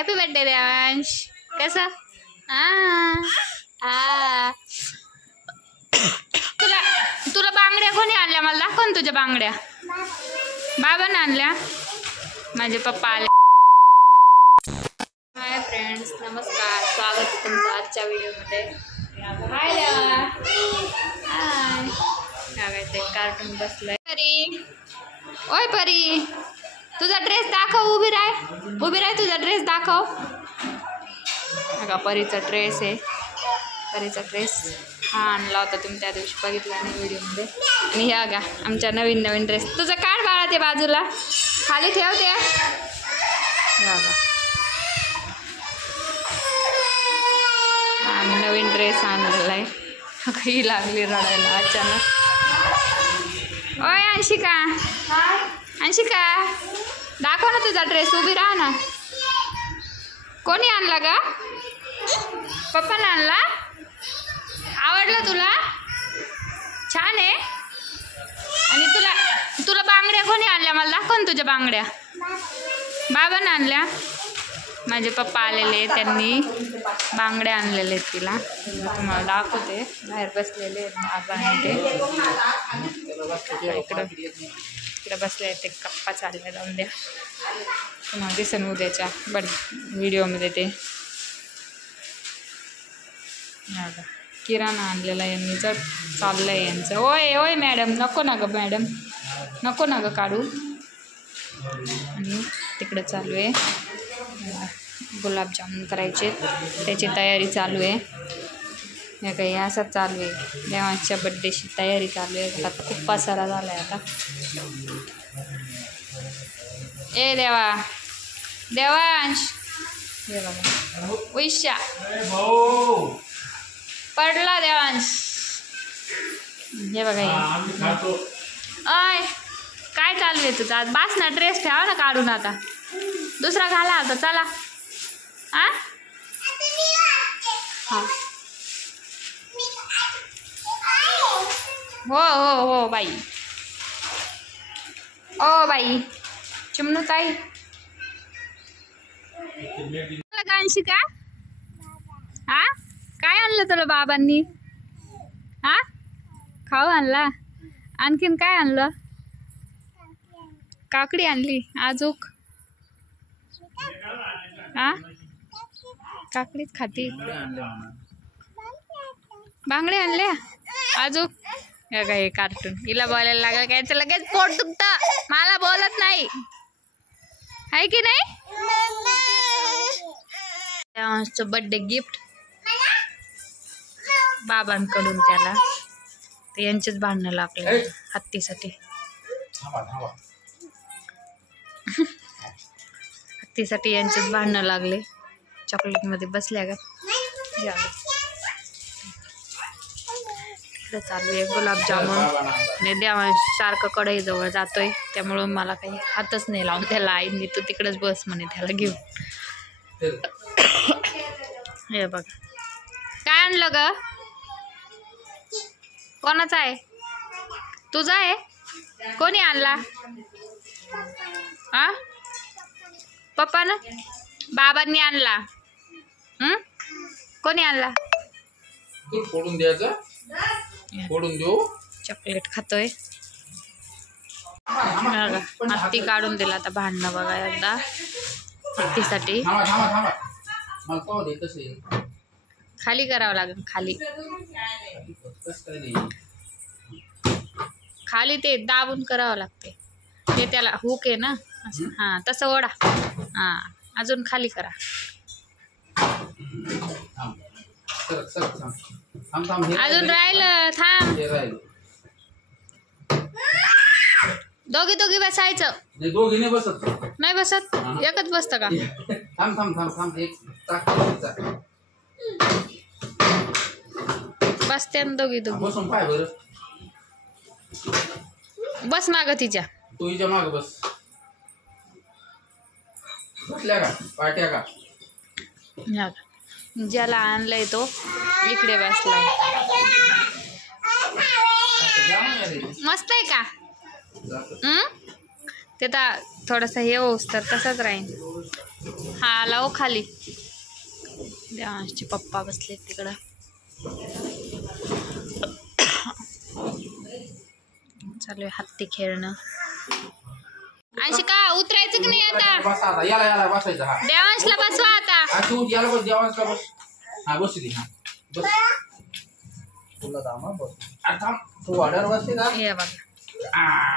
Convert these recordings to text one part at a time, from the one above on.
Happy birthday Devansh. कसं तुला तुला बांगड्या कोणी आणल्या? मला दाखव ना तुझ्या बांगड्या. बाबांनी आणल्या. माझे पप्पा आले. हाय फ्रेंड्स, नमस्कार. स्वागत आहे तुमचं आजच्या व्हिडिओमध्ये. हाय देवा. हाय. काय कार्टून बसलाय. परी, ओय परी, तुझा ड्रेस दाखव. उभी राह, तुझा ड्रेस दाखव. बघा परीचा ड्रेस आहे. परीचा ड्रेस हा आणला होता, तुम्ही त्या दिवशी बघितला नाही व्हिडिओमध्ये. आणि ह्या बघा आमच्या नवीन ड्रेस. तुझं काढ बाळा ते बाजूला, खाली ठेव ते. बघा आम्ही नवीन ड्रेस आणलेला आहे. ही लागली रडायला अचानक. ओय अंशिका, अंशिका दाखव ना तुझा ड्रेस. उभी राहा ना. कोणी आणला गा? पप्पाने आणला. आवडला तुला? छान आहे. आणि तुला बांगड्या कोणी आणल्या? मला दाखव ना तुझ्या बांगड्या. बाबांनी आणल्या. माझे पप्पा आलेले आहेत, त्यांनी बांगड्या आणलेले आहेत तिला. तुम्हाला दाखवते. बाहेर बसलेले आहेत बाबा आणि ते. इकडे बसले आहेत ते. गप्पा चालल्या. जाऊन द्या, तुम्हाला दिसन उद्याच्या व्हिडिओमध्ये. ते किराणा आणलेला यांनी. जर चाललं आहे यांचं. ओय ओय मॅडम, नको ना गं मॅडम, नको ना गं काढू. आणि तिकडे चालू आहे गुलाबजामुन करायचे, त्याची तयारी चालू आहे. या काही असंच चालू आहे. देवांच्या बड्डेची तयारी चालू आहे. आता खूप पसारा झाला आहे आता. ए देवा, देवांश हे बघा उईशा पडला देवांश. हे बघा. अय काय चालू आहे तुझं? आज बास ना, ड्रेस ठेवा ना काढून. आता दुसरा घाला आता. चला. हां हो हो हो बाई. ओ बाई चिमणू ताई. अंशिका हा काय आणलं तुला बाबांनी? हा खाऊ आणला. आणखीन काय आणलं? काकडी आणली. आजूक हा काकडीच खाती. बांगडे आणल्या आजूक. या काय कार्टून. हिला बोलायला लागलं काय तर लगेच पोट दुखतं. मला बोलत नाही आहे की नाही. त्याचं बर्थडे गिफ्ट बाबांकडून त्याला. ते यांचेच भांडणं लागले हत्तीसाठी. हत्तीसाठी यांचेच भांडणं लागले. चॉकलेटमध्ये बसल्या का. इकडे चालू आहे गुलाबजामुन. आणि देवा सारखं कढईजवळ जातोय, त्यामुळं मला काही हातच नाही लावून त्याला. आईंनी तू तिकडेच बस म्हणे त्याला घेऊन. हे बघ काय आणलं ग? कोणाचा आहे? तुझा आहे? कोणी आणला? आ पप्पानं? बाबांनी आणला. कोणी आणला? फोडून द्यायचं. फोडून देऊ. चॉकलेट खातोय. हत्ती काढून दिला. आता भांडणं बघा एकदा हत्तीसाठी. खाली करावं लागेल. खाली ते दाबून करावं लागते. ते त्याला हुक आहे ना. हां तसं ओढा. हां अजून खाली करा. अजून राहिलं. थांब. दोघी बसायचं. दोघी नाही बसत. नाही बसत. एकच बसतं का? थांब थांब थांब थांब. एक बसते दोघी बसून पाय बरं. बस माग तिच्या. तू हिच्या माग बस. बसल्या का? पाट्या का? ज्याला आणलंय तो इकडे बसलाय. मस्त आहे का? ते तर थोडंसं हे होऊस तर तसंच राहील. हा लाव खाली. देवांशचे पप्पा बसले तिकडं. चालू आहे हत्ती खेळणं. अंशिका उतरायचं की नाही आता? बस आता याला बसायचं. हा देवांशला बसवा आता. तू याला बस देवांशला बस. हा बस दे. हा बस तुला दामा बस. थांब तू वाड्यावर बसते का? हे बघा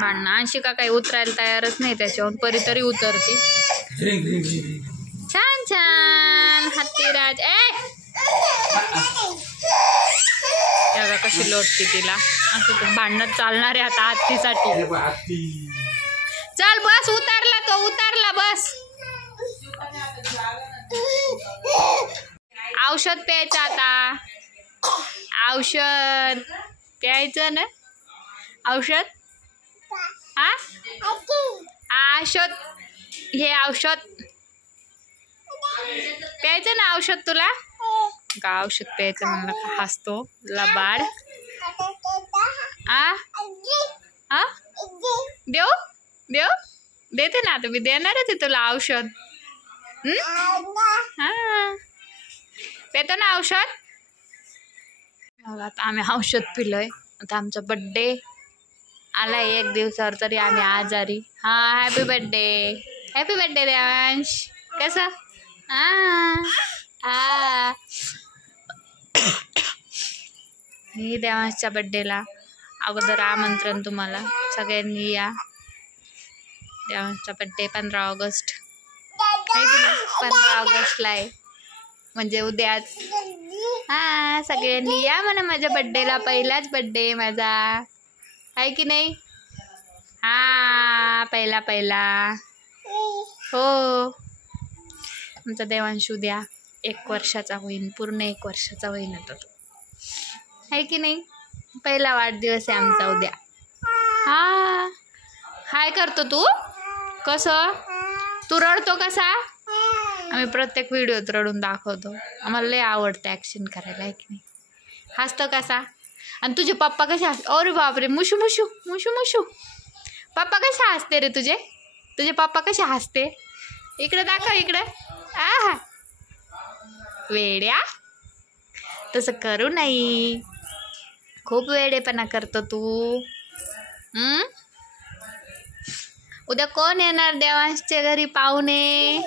भांडणं. अंशिका काही उतरायला तयारच नाही त्याच्याहून. परी तरी उतरती. छान छान हत्तीराज. बघा कशी लोटते तिला. असं भांडणं चालणार आहे आता हत्तीसाठी. चल बस उतरला तो. उतरला बस. औषध प्यायचं आता. औषध प्यायचं ना. औषध हा औषध. हे औषध प्यायचं ना. औषध तुला का औषध प्यायचं म्हणलं का हसतो लबाड. आ देऊ देऊ देते ना. तुम्ही देणारच आहे तुला औषध. हा पेतो ना औषध. आता आम्ही औषध पिलोय. आता आमचा बड्डे आलाय 1 दिवसावर तरी आम्ही आजारी. हा happy birthday. Happy birthday Devansh. कसं हा ही देवांशच्या बड्डेला अगोदर आमंत्रण तुम्हाला. सगळ्यांनी या. देवांशचा बड्डे 15 ऑगस्ट. 15 ऑगस्टला आहे म्हणजे उद्याच. हा सगळ्यांनी या म्हणा माझ्या बड्डेला. पहिलाच बड्डे माझा आहे की नाही. हा पहिला हो. आमचा देवांश उद्या 1 वर्षाचा होईल. पूर्ण 1 वर्षाचा होईल आता तो. आहे की नाही. पहिला वाढदिवस आहे आमचा उद्या. हा हाय करतो तू. कसं तू रडतो कसा. आम्ही प्रत्येक व्हिडिओत रडून दाखवतो. आम्हाला लय आवडतं ॲक्शन करायला. आहे की नाही. हसतो कसा. आणि तुझे पप्पा कसे हसते. अरे बापरे मुशू मुशू मुशू मुशू. पप्पा कसे हसते रे तुझे. तुझे पप्पा कसे हसते. इकडे दाखव इकडं. आ वेड्या तसं करू नाही. खूप वेडेपणा करतो तू. उद्या कोण येणार देवांशच्या घरी. पाहुणे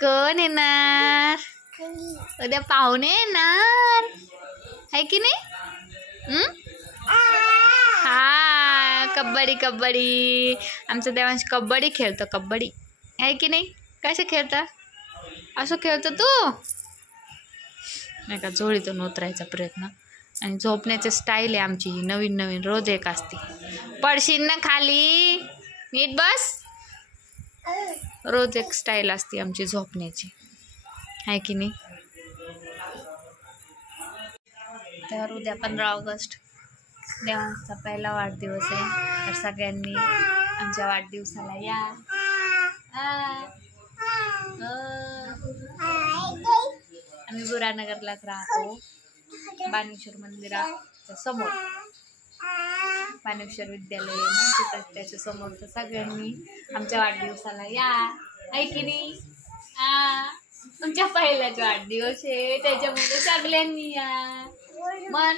कोण येणार. उद्या पाहुणे येणार आहे की नाही. हा कबड्डी. आमचा देवांश कबड्डी खेळतो. कबड्डी आहे की नाही. कसं खेळतं. असं खेळतो तू. नाही का झोळीतून उतरायचा प्रयत्न. आणि झोपण्याची स्टाईल आहे आमची नवीन रोज एक असते. पडशील ना खाली. नीट बस. रोज एक स्टाईल असते आमची झोपण्याची. आहे की नाही. तर उद्या 15 ऑगस्ट देवांचा पहिला वाढदिवस आहे. तर सगळ्यांनी आमच्या वाढदिवसाला या. आम्ही बुरानगरलाच राहतो. बानेश्वर मंदिराच्या समोर. बानेश्वर विद्यालय तिथं त्याच्या समोर. तर सगळ्यांनी आमच्या वाढदिवसाला या. आहे की नाही. तुमच्या पहिलाच वाढदिवस आहे त्याच्यामुळे सगळ्यांनी या. मन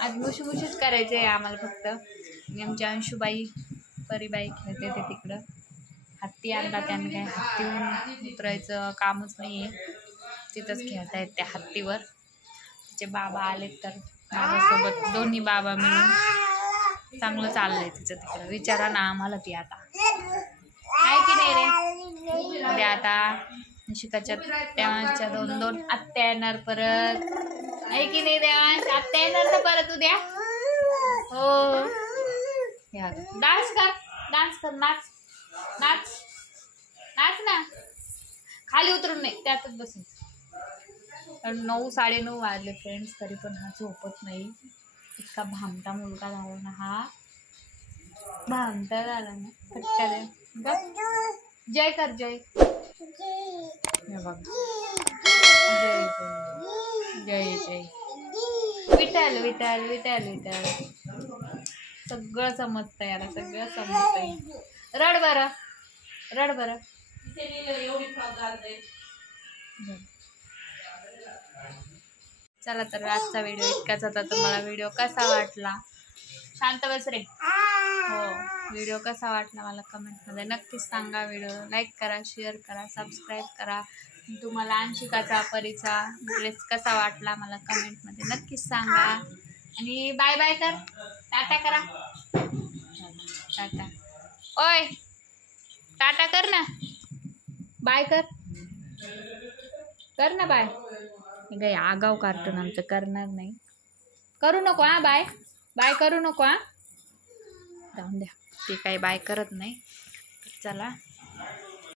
आज मुशूच करायचं आहे आम्हाला फक्त. आणि आमच्या अंशुबाई परीबाई खेळते ते तिकडं. हत्ती आणला त्याने. काय हत्तीवर उतरायचं कामच नाही आहे. तिथंच खेळतायत त्या हत्तीवर. तिचे बाबा आलेत तर बाबासोबत दोन्ही बाबा मिळून चांगलं चाललंय तिचं तिकडं. विचारा ना आम्हाला ती आता आहे की नाही रे. उद्या आता शिकाच्या देवांशच्या 2 आत्या येणार परत. आहे की नाही देवांश. आत्या येणार ना परत उद्या. हो डान्स कर. नाच ना. खाली उतरून नाही त्यातच बसून. 9 साडेनऊ वाजले फ्रेंड्स. तरी पण हा झोपत नाही. इतका भामटा मुलगा झाला ना हा. भामटा झाला ना. फटका जय कर. जय बघ. जय विठ्ठल. सगळं समजतं याला. सगळं समजतंय. रड बरं. चला तर आजचा व्हिडिओ इतकाच होता. तुम्हाला व्हिडिओ कसा वाटला? शांत बस रे. हो, व्हिडिओ कसा वाटला मला कमेंटमध्ये नक्कीच सांगा. व्हिडिओ लाईक करा, शेअर करा, सबस्क्राईब करा. तुम्हाला अंशिकाचा परीचा ड्रेस कसा वाटला मला कमेंटमध्ये नक्कीच सांगा. आणि बाय बाय कर, टाटा करा. टाटा. ओय टाटा कर ना, बाय कर ना बाय. काही आगाव कार्टून आमचं करणार नाही. करू नको हा बाय. बाय करू नको हा. जाऊन द्या, ते काही बाय करत नाही. चला.